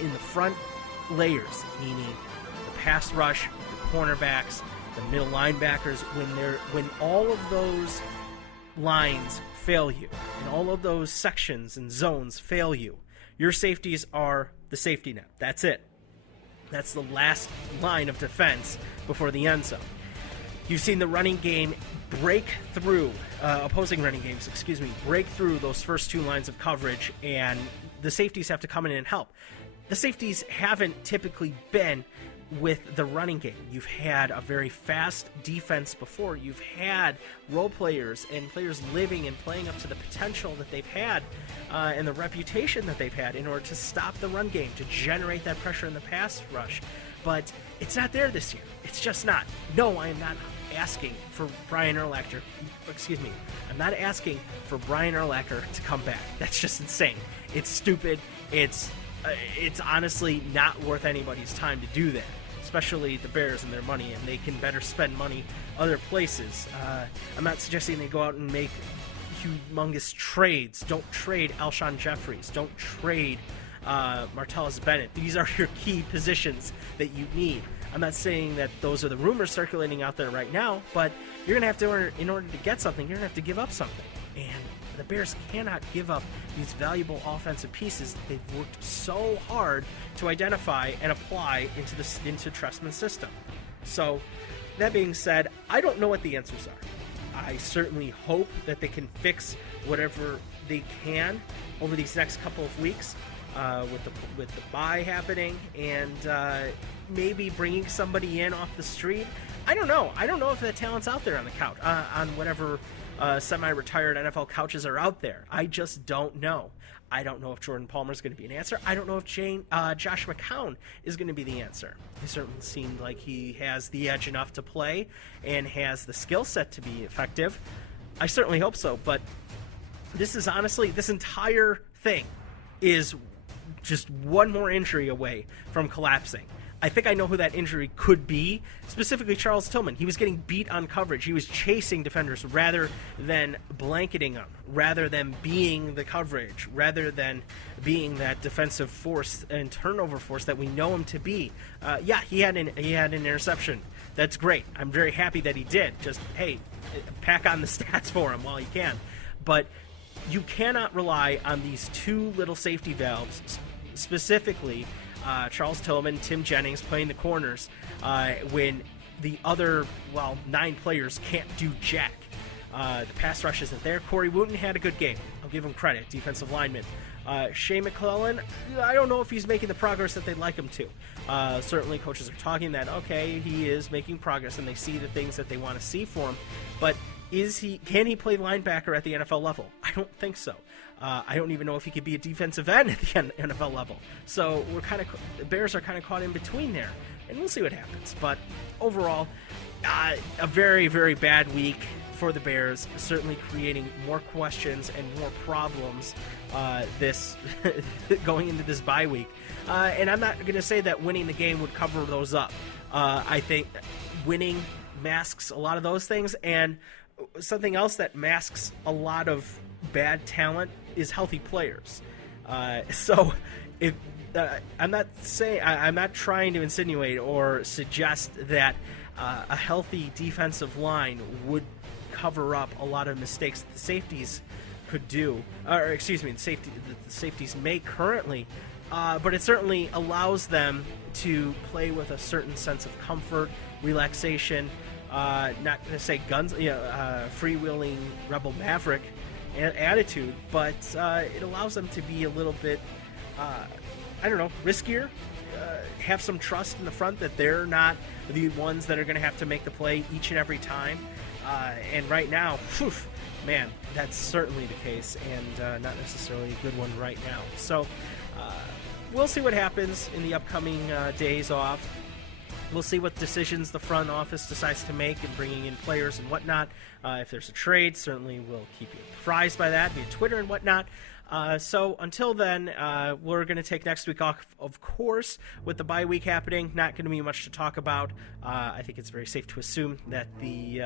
in the front layers, meaning the pass rush, the cornerbacks, the middle linebackers, when all of those lines fail you, and all of those sections and zones fail you, your safeties are the safety net. That's it. That's the last line of defense before the end zone. You've seen the running game break through, opposing running games, break through those first two lines of coverage, and the safeties have to come in and help. The safeties haven't typically been with the running game. You've had a very fast defense before. You've had role players and players living and playing up to the potential that they've had and the reputation that they've had in order to stop the run game, to generate that pressure in the pass rush. But it's not there this year. It's just not. No, I am not asking for Brian Urlacher. I'm not asking for Brian Urlacher to come back. That's just insane. It's stupid. It's honestly not worth anybody's time to do that, especially the Bears and their money, and they can better spend money other places. I'm not suggesting they go out and make humongous trades. Don't trade Alshon Jeffries. Don't trade Martellus Bennett. These are your key positions that you need. I'm not saying that those are the rumors circulating out there right now, but you're going to have to, in order to get something, you're going to have to give up something. And the Bears cannot give up these valuable offensive pieces that they've worked so hard to identify and apply into Trestman's system. So, that being said, I don't know what the answers are. I certainly hope that they can fix whatever they can over these next couple of weeks with the bye happening, and maybe bringing somebody in off the street. I don't know. I don't know if that talent's out there on the couch, on whatever semi-retired NFL couches are out there. I just don't know. I don't know if Jordan Palmer is going to be an answer. I don't know if Josh McCown is going to be the answer. He certainly seemed like he has the edge enough to play and has the skill set to be effective. I certainly hope so, but this entire thing is just one more injury away from collapsing. I think I know who that injury could be, specifically Charles Tillman. He was getting beat on coverage. He was chasing defenders rather than blanketing them, rather than being the coverage, rather than being that defensive force and turnover force that we know him to be. He had an interception. That's great. I'm very happy that he did. Just, hey, pack on the stats for him while you can. But you cannot rely on these two little safety valves, specifically Charles Tillman, Tim Jennings playing the corners when the other, 9 players can't do jack. The pass rush isn't there. Corey Wooten had a good game. I'll give him credit, defensive lineman. Shea McClellan, I don't know if he's making the progress that they'd like him to. Certainly coaches are talking that, okay, he is making progress and they see the things that they want to see for him. But can he play linebacker at the NFL level? I don't think so. I don't even know if he could be a defensive end at the NFL level. So the Bears are kind of caught in between there, and we'll see what happens. But overall, a very, very bad week for the Bears, certainly creating more questions and more problems this going into this bye week. And I'm not going to say that winning the game would cover those up. I think winning masks a lot of those things, and something else that masks a lot of bad talent is healthy players. So if I'm not trying to insinuate or suggest that a healthy defensive line would cover up a lot of mistakes that the safeties could do, the safeties make currently, but it certainly allows them to play with a certain sense of comfort, relaxation, not going to say guns, freewheeling rebel maverick attitude, but it allows them to be a little bit, riskier, have some trust in the front that they're not the ones that are going to have to make the play each and every time. And right now, that's certainly the case, and not necessarily a good one right now. So we'll see what happens in the upcoming days off. We'll see what decisions the front office decides to make in bringing in players and whatnot. If there's a trade, certainly we'll keep you apprised by that via Twitter and whatnot. So until then, we're going to take next week off, of course, with the bye week happening. Not going to be much to talk about. I think it's very safe to assume that the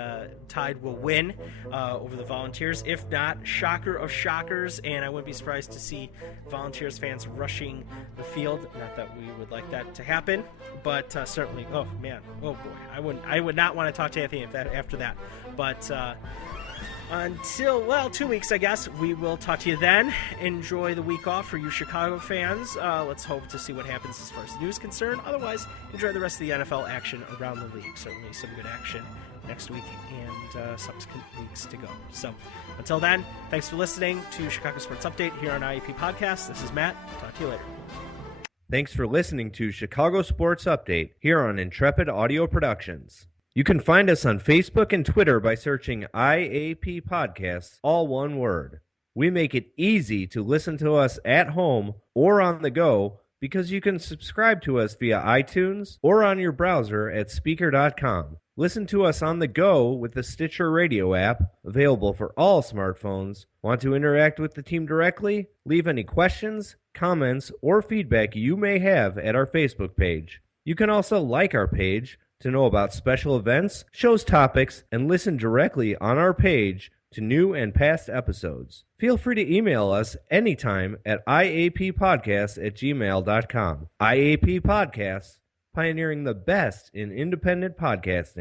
Tide will win over the Volunteers. If not, shocker of shockers, and I wouldn't be surprised to see Volunteers fans rushing the field. Not that we would like that to happen, but certainly, oh man, oh boy, I would not want to talk to Anthony after that. But until, 2 weeks, I guess. We will talk to you then. Enjoy the week off for you Chicago fans. Let's hope to see what happens as far as the news is concerned. Otherwise, enjoy the rest of the NFL action around the league. Certainly some good action next week and subsequent weeks to go. So until then, thanks for listening to Chicago Sports Update here on IAP Podcast. This is Matt. Talk to you later. Thanks for listening to Chicago Sports Update here on Intrepid Audio Productions. You can find us on Facebook and Twitter by searching IAP Podcasts, all one word. We make it easy to listen to us at home or on the go because you can subscribe to us via iTunes or on your browser at Spreaker.com. Listen to us on the go with the Stitcher Radio app, available for all smartphones. Want to interact with the team directly? Leave any questions, comments, or feedback you may have at our Facebook page. You can also like our page to know about special events, shows topics, and listen directly on our page to new and past episodes. Feel free to email us anytime at iappodcast@gmail.com. IAP Podcasts, pioneering the best in independent podcasting.